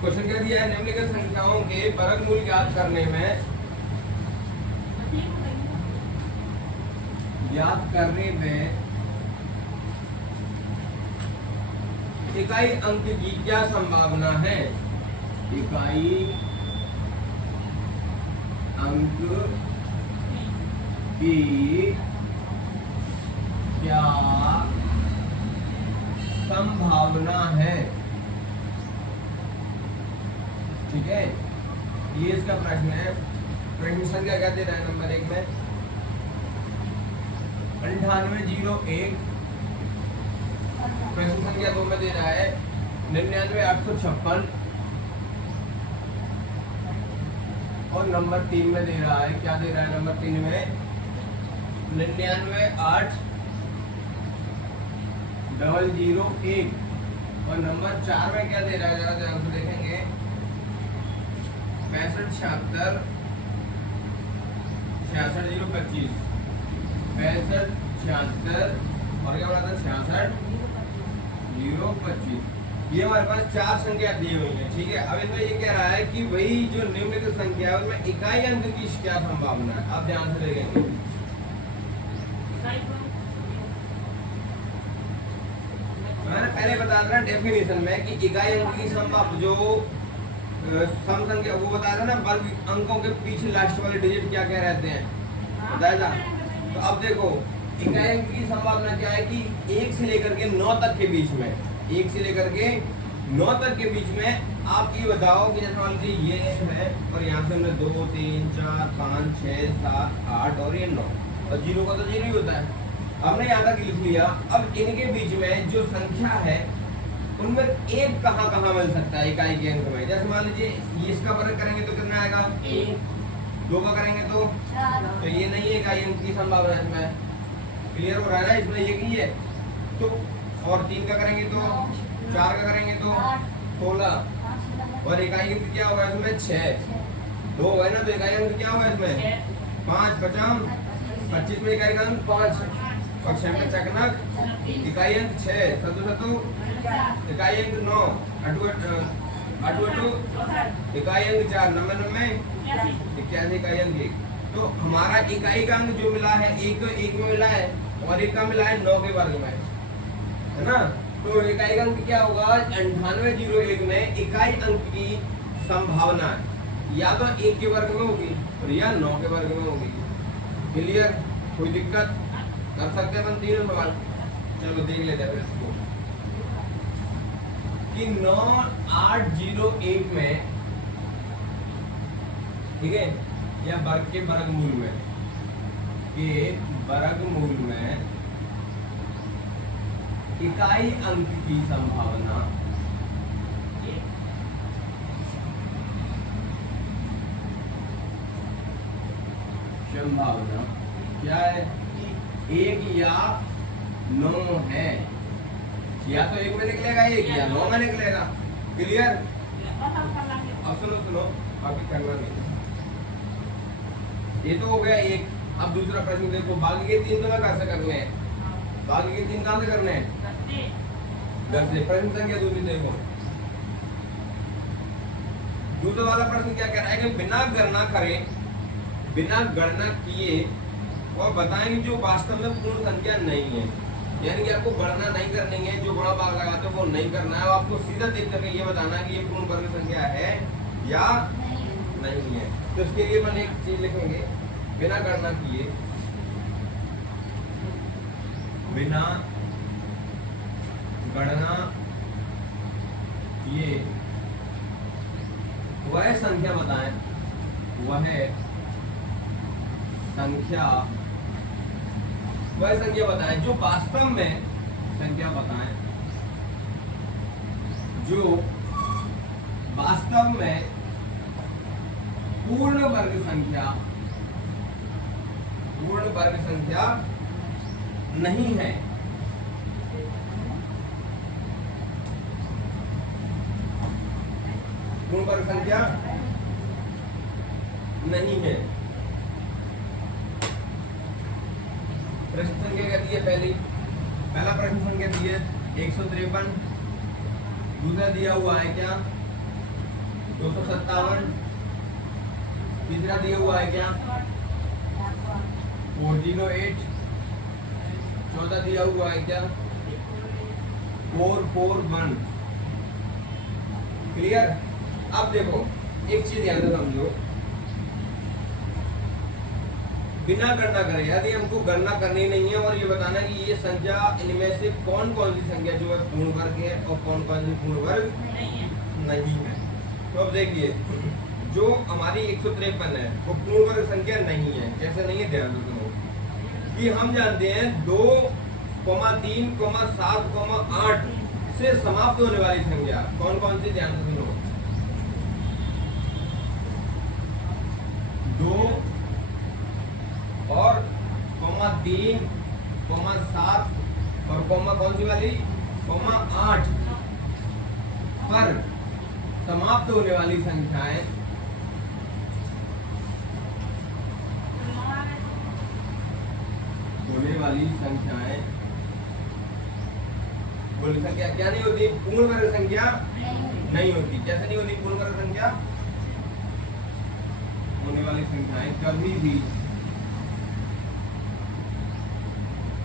Question क्या दिया है, निम्नलिखित संख्याओं के वर्गमूल ज्ञात करने में इकाई अंक की क्या संभावना है। इकाई अंक की क्या संभावना है। ठीक है, ये इसका प्रश्न है। प्रश्न संख्या क्या दे रहा है नंबर 1 में 9801। प्रश्न संख्या 2 में दे रहा है 99856 और नंबर 3 में दे रहा है, क्या दे रहा है नंबर 3 में 99801 और नंबर 4 में क्या दे रहा है, जरा ध्यान से देखेंगे 6576 66025 6576 और क्या बोला था 66025। ये हमारे पास 4 संख्या दी हुई है। ठीक है, अब इसमें ये कह रहा है कि वही जो निम्नलिखित संख्या है उसमें इकाई अंक की क्या संभावना है। आप ध्यान से देखेंगे, मैंने पहले बताया था डेफिनेशन में कि इकाई अंक की संभावना जो सम संख्या वो बताया था ना, वर्ग अंकों के पीछे लास्ट वाले डिजिट क्या क्या रहते हैं बताया था। तो अब देखो इकाई अंक की संभावना क्या है कि 1 से लेकर के 9 तक के बीच में, 1 से लेकर के 9 तक के बीच में आप ये बताओ कि जैसे मान लीजिए ये है और यहाँ से हमने 2 3 4 5 6 7 8 और ये 9 और 0 का तो 0 ही होता है। हमने यहाँ तक लिख लिया। अब इनके बीच में जो संख्या है उनमें एक कहाँ कहाँ मिल सकता है इकाई के अंक में। जैसे मान लीजिए इसका वर्ग करेंगे तो कितना आएगा 1, 2 का करेंगे तो ये नहीं है इकाई अंक की संभावना इसमें। क्लियर हो रहा है ना, इसमें ये की है तो, और 3 का करेंगे तो 4 का करेंगे तो 16 और इकाई अंक क्या होगा इसमें 6, 2 है ना तो इकाई अंक क्या होगा इसमें 5 50 25 में इकाई अंक 5 और 6 में चकनक इकाई अंक 6 सतु सतु इकाई अंक 9 अटू इकाई अंक 4 नंबर 81 इकाई अंक 1। तो हमारा इकाई का अंक जो मिला है एक में मिला है और एक का मिला है 9 के वर्ग में, है ना। तो इकाई का अंक क्या होगा 9801 में इकाई अंक की संभावना या तो 1 के वर्ग में होगी और या 9 के वर्ग में होगी। क्लियर, कोई दिक्कत कर सकते हैं अपन तीनों सवाल। चलो देख लेते हैं इसको कि 9801 में, ठीक है, या वर्ग के वर्गमूल में इकाई अंक की संभावना क्या है 1 या 9 है। या तो 1 में निकलेगा 1 या 9 में निकलेगा। क्लियर, अब सुनो अभी करना नहीं, ये तो हो गया 1। अब दूसरा प्रश्न देखो, बाकी के 3 तो मैं कैसे करने हैं, बाकी के 3 कहां से करने हैं 10 से। प्रश्न संख्या दूसरी देखो, दूसरा वाला प्रश्न क्या कह रहा है कि बिना गणना किए और बताएं कि जो वास्तव में पूर्ण संख्या नहीं है, यानी कि आपको गणना नहीं करनी है, जो गुणा भाग लगाते हो वो नहीं करना है, आपको सीधा देख करके ये बताना है कि ये पूर्ण वर्ग संख्या है या नहीं है। तो इसके लिए अपन एक चीज लिखेंगे, बिना गणना किए वह संख्या बताएं, वह संख्या बताएं जो वास्तव में पूर्ण वर्ग संख्या नहीं है। पूर्ण वर्ग संख्या नहीं है। प्रश्न संख्या क्या दी है, पहला प्रश्न संख्या दी है 153, दूसरा दिया हुआ है क्या 257। तीसरा दिया हुआ है क्या 408। चौथा दिया हुआ है क्या 441। क्लियर। अब देखो एक चीज ध्यान से समझो, बिना गणना करे, यदि हमको गणना करनी नहीं है और ये बताना कि ये संख्या इनमें से कौन कौन सी संख्या जो है पूर्ण वर्ग है और कौन कौन सी पूर्ण वर्ग नहीं है। तो अब देखिए जो हमारी 153 है वो पूर्ण वर्ग संख्या नहीं है। कैसे नहीं है, ध्यान से सुनो कि हम जानते हैं 2, 3, 7, 8 से समाप्त होने वाली संख्या कौन कौन सी, ध्यान से सुनो। 2 और 3, 7 और कौन सी वाली 8 पर समाप्त होने वाली संख्याएं बोल संख्या क्या नहीं होती, पूर्ण वर्ग संख्या नहीं होती। कैसे नहीं होती पूर्ण वर्ग संख्या, होने वाली संख्याएं कभी भी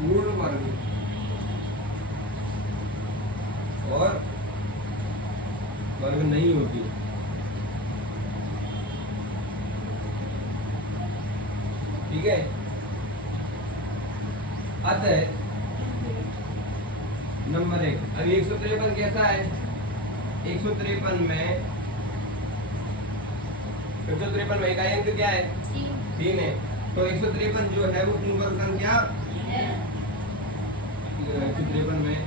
पूर्ण वर्ग और वर्ग नहीं होती। ठीक है। अतः नंबर 1, अभी 153 कैसा है, 153 में 153 में इकाई अंक क्या है 3 है। तो 153 जो है वो पूर्ण वर्ग संख्या 153 में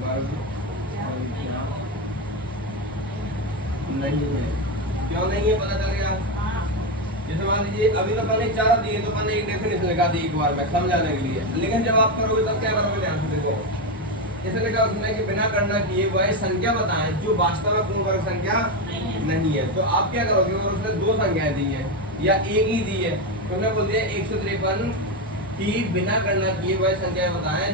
वर्ग नहीं है। क्यों नहीं है पता चल गया। जैसे मान लीजिए अभी तो मैंने 4 दिए तो मैंने एक डेफिनेशन लगा दी एक बार में समझाने के लिए, लेकिन जब आप करोगे तब क्या करोगे, ध्यान से देखो। जैसे लिखा उसमें कि बिना गणना किए वह संख्या बताएं जो वास्तव में पूर्ण वर्ग संख्या नहीं है। तो आप क्या करोगे, और उसने 2 संख्याएं दी है या एक ही दी है तो उसने बोल दिया 153 की बिना गणना किए वह संख्या बताएं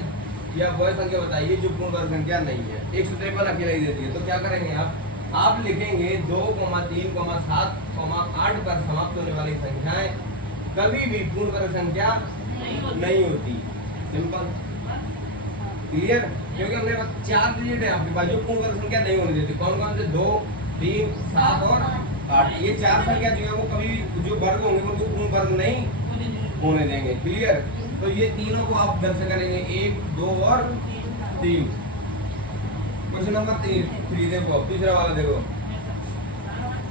या वह संख्या बताइए जो पूर्ण वर्ग संख्या नहीं है। 153 अकेला ही देती है। तो क्या करेंगे आप लिखेंगे 2, 3, 7, 8 पर समाप्त होने वाली संख्याएं कभी भी पूर्ण वर्ग संख्या नहीं होती। Simple, clear. क्योंकि हमने 4 डिजिट है आपके पास जो पूर्ण वर्ग संख्या नहीं होने देती। कौन कौन से 2, 3, 7 और 8। ये 4 संख्या जो है वो कभी जो वर्ग होंगे उनको पूर्ण वर्ग नहीं होने देंगे। क्लियर। तो ये तीनों को आप दर्ज करेंगे 1, 2 और 3। क्वेश्चन नंबर 3 देखो, तीसरा वाला देखो।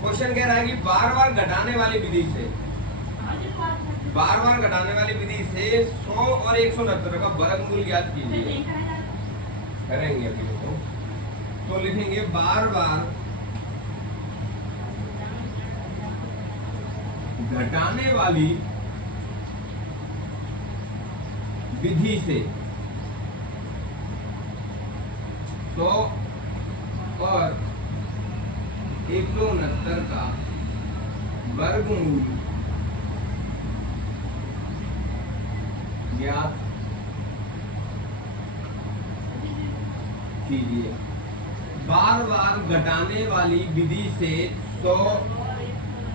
क्वेश्चन कह रहा है कि बार बार घटाने वाली विधि से 100 और 169 का वर्गमूल ज्ञात कीजिए। करेंगे अभी तो लिखेंगे बार बार घटाने वाली विधि से 100 और 169 का वर्गमूल ज्ञात कीजिए। बार बार घटाने वाली विधि से 100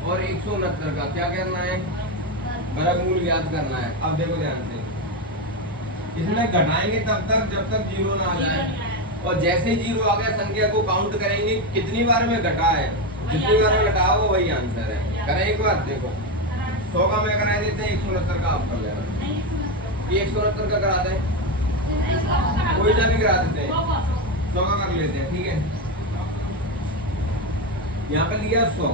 और 169 का क्या करना है, वर्गमूल ज्ञात करना है। अब देखो ध्यान से, इसमें घटाएंगे तब तक जब तक 0 ना आ जाए, और जैसे ही 0 आ गया संख्या को काउंट करेंगे कितनी बार में घटा है, जितनी बार में घटा वो वही आंसर है। करें एक बार, देखो 100 का मैं करा देते हैं, 169 का आप कर लेना। ये 169 का करा दें, कोई सा भी करा देते हैं, 100 का कर लेते हैं। ठीक है, यहाँ पे लिया 100।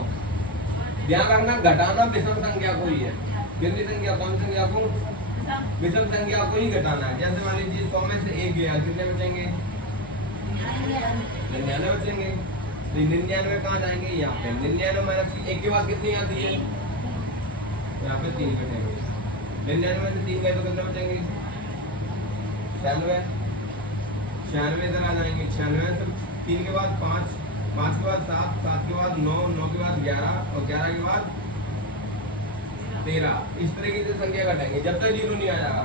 ध्यान रखना घटाना विषम संख्या को ही है। कितनी संख्या, कौन संख्या को, विषम संख्या को ही घटाना है। जैसे मान लीजिए 100 में से 1 गया, कितने बचेंगे, 99 बचेंगे। तो 99 कहाँ जाएंगे, यहाँ पे 99 माइनस 1 के बाद कितनी आती है, यहाँ पे 3 बचेंगे। 99 में से 3 गए तो कितने बचेंगे, 96। 96 इधर आ जाएंगे। 96 से 3 के बाद 5, 5 के बाद 7, 7 के बाद 9, 9 के बाद 11 और 11 के बाद 13। इस तरीके से संख्या घटाएंगे जब तक 0 नहीं आ जाएगा।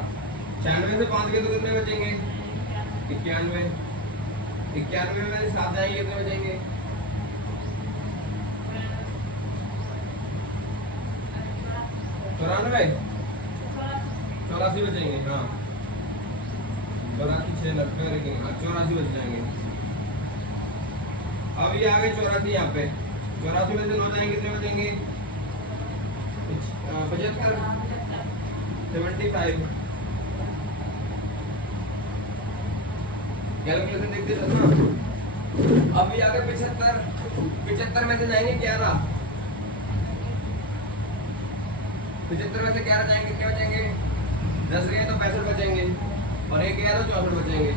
96 से 5 के तो कितने बचेंगे, 91। 91 में से 7 जाएंगे कितने बचेंगे? 94 84 बचेंगे। हाँ 84 6 90 रखेंगे। हाँ 84 बच जाएंगे। अब ये आ गए 84 यहाँ पे। 84 में से 9 जाएंगे कितने बचेंगे? 75 75। कैलकुलेशन देखते चलना। अब ये आ गए 75। 75 में से जाएंगे 11। 75 में से 11 जाएंगे क्या बचेंगे? 10 गए तो 65 बचेंगे और 1 गया तो 64 बचेंगे।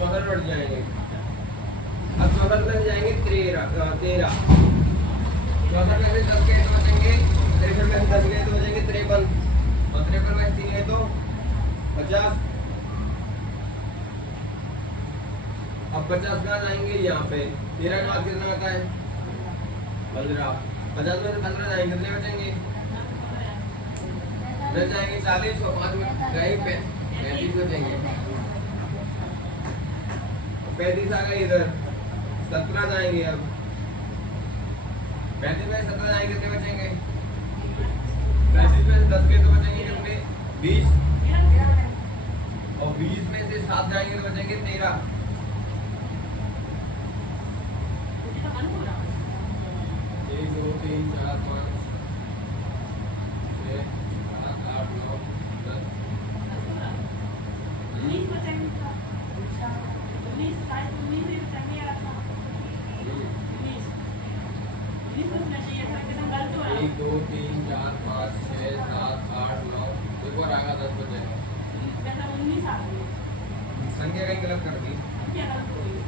64 बढ़ जाएंगे। अब 64 में से जाएंगे 13। 64 में से 10 गए तो बचेंगे 63 में से 10 गए तो बचेंगे 53 और 53 में से 3 गए तो 50। अब 50 कहाँ जाएंगे? यहाँ पे 13 के बाद कितना आता है? 15। 50 में से 15 जाएंगे कितने बचेंगे? 10 जाएंगे 40 और 5 गए 35 बचेंगे। 35 आ गए इधर। 17 जाएंगे। अब 35 में 17 जाएंगे कितने बचेंगे? 35 में से 10 गए तो बचेंगे कितने? 20 और 20 में से 7 जाएंगे तो बचेंगे 13। 1 2 3 4 5 6 7 8 9 10 19 बचेंगे। 19 शायद 19 ही बचेंगे यार। 19 बचना चाहिए था लेकिन गलत हो रहा है। 1 2 3 4 5 6 7 8 9 एक और आएगा 10 बचेगा। जैसा 19 आ गई। संख्या कहीं गलत कर दी। क्या गलत हो गई?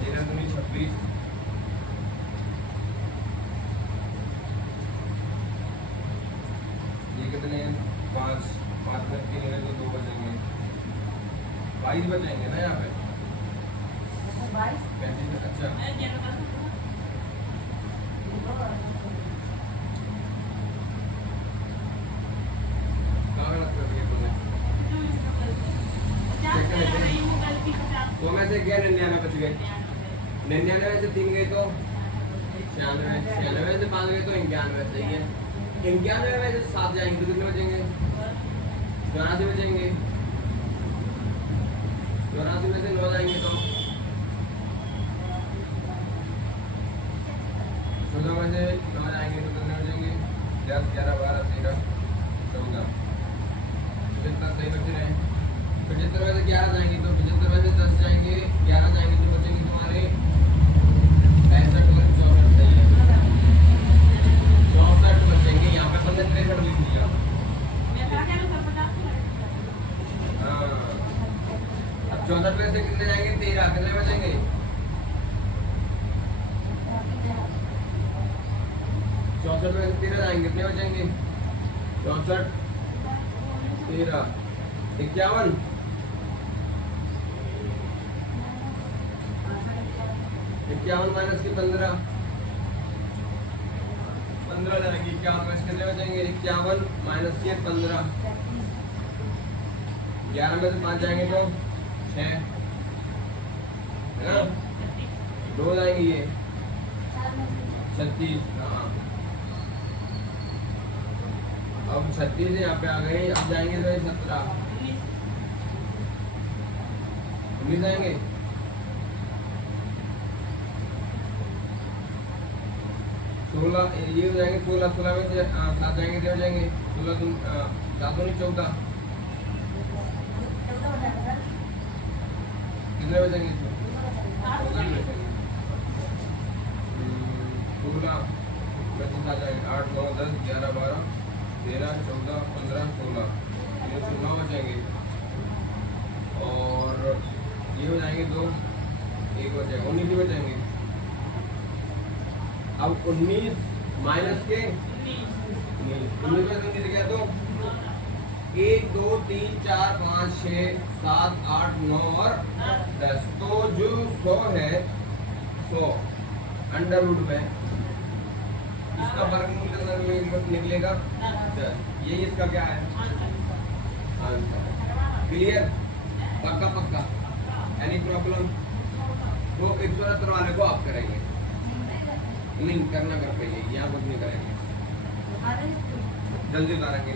तेरह दूनी 26। ये कितने? 5 5 में 3 है तो 2 बचेंगे। 22 बचेंगे ना यहाँ पे। 35 अच्छा अरे ये तो गलत हो कहाँ गलत कर दिया तुमने? तो में से क्या 99 बच गए? 99 में से 3 गए तो 96। 96 में से 5 गए तो 91। सही है। 91 में से 7 जाएंगे तो कितने बचेंगे? 84 बचेंगे। 84 में से 9 जाएंगे तो 14 में से 9 जाएंगे तो कितने बचेंगे? 10 11 12 13 14। 75 सही बच रहे हैं। 75 में से 11 जाएंगे तो 75 में से 10 जाएंगे 11 जाएंगे तो बचेंगे तुम्हारे 65 और 64। सही है। 64 बचेंगे। यहाँ पे 15 63 लिख दिया। हाँ अब 64 में से कितने जाएंगे? 13। कितने बचेंगे? 64 में से 13 जाएंगे कितने बचेंगे? 64 13 51। 51 माइनस के 15 जाएंगे। 51 में से कितने बचेंगे? 51 माइनस के 15। 11 में से 5 जाएंगे तो 6 है ना। 2 जाएंगे ये 36। हाँ अब 36 यहाँ पे आ गए। अब जाएंगे तो 17 19 जाएंगे। 16 ये हो जाएंगे। 16 16 में से 7 जाएंगे तो हो जाएंगे 16 दूनी 7 दूनी 14। कितने बचेंगे? 14 बचेंगे। 16 में से 7 जाएंगे 8 9 10 11 12 13 14 15 16। ये 16 बचेंगे और ये हो जाएंगे 2 1 बचेगा 19 ही बचेंगे। अब 19 माइनस के 19 में से गया तो 1 2 3 4 5 6 7 8 9 और 10। तो जो 100 है 100 अंडर रूट में इसका वर्गमूल कितना निकलेगा 10। यही इसका क्या है आंसर। क्लियर? पक्का पक्का? Any problem? वो 169 वाले को आप करेंगे, नहीं करना घर पे, यहाँ कुछ नहीं करेंगे, जल्दी उतारेंगे।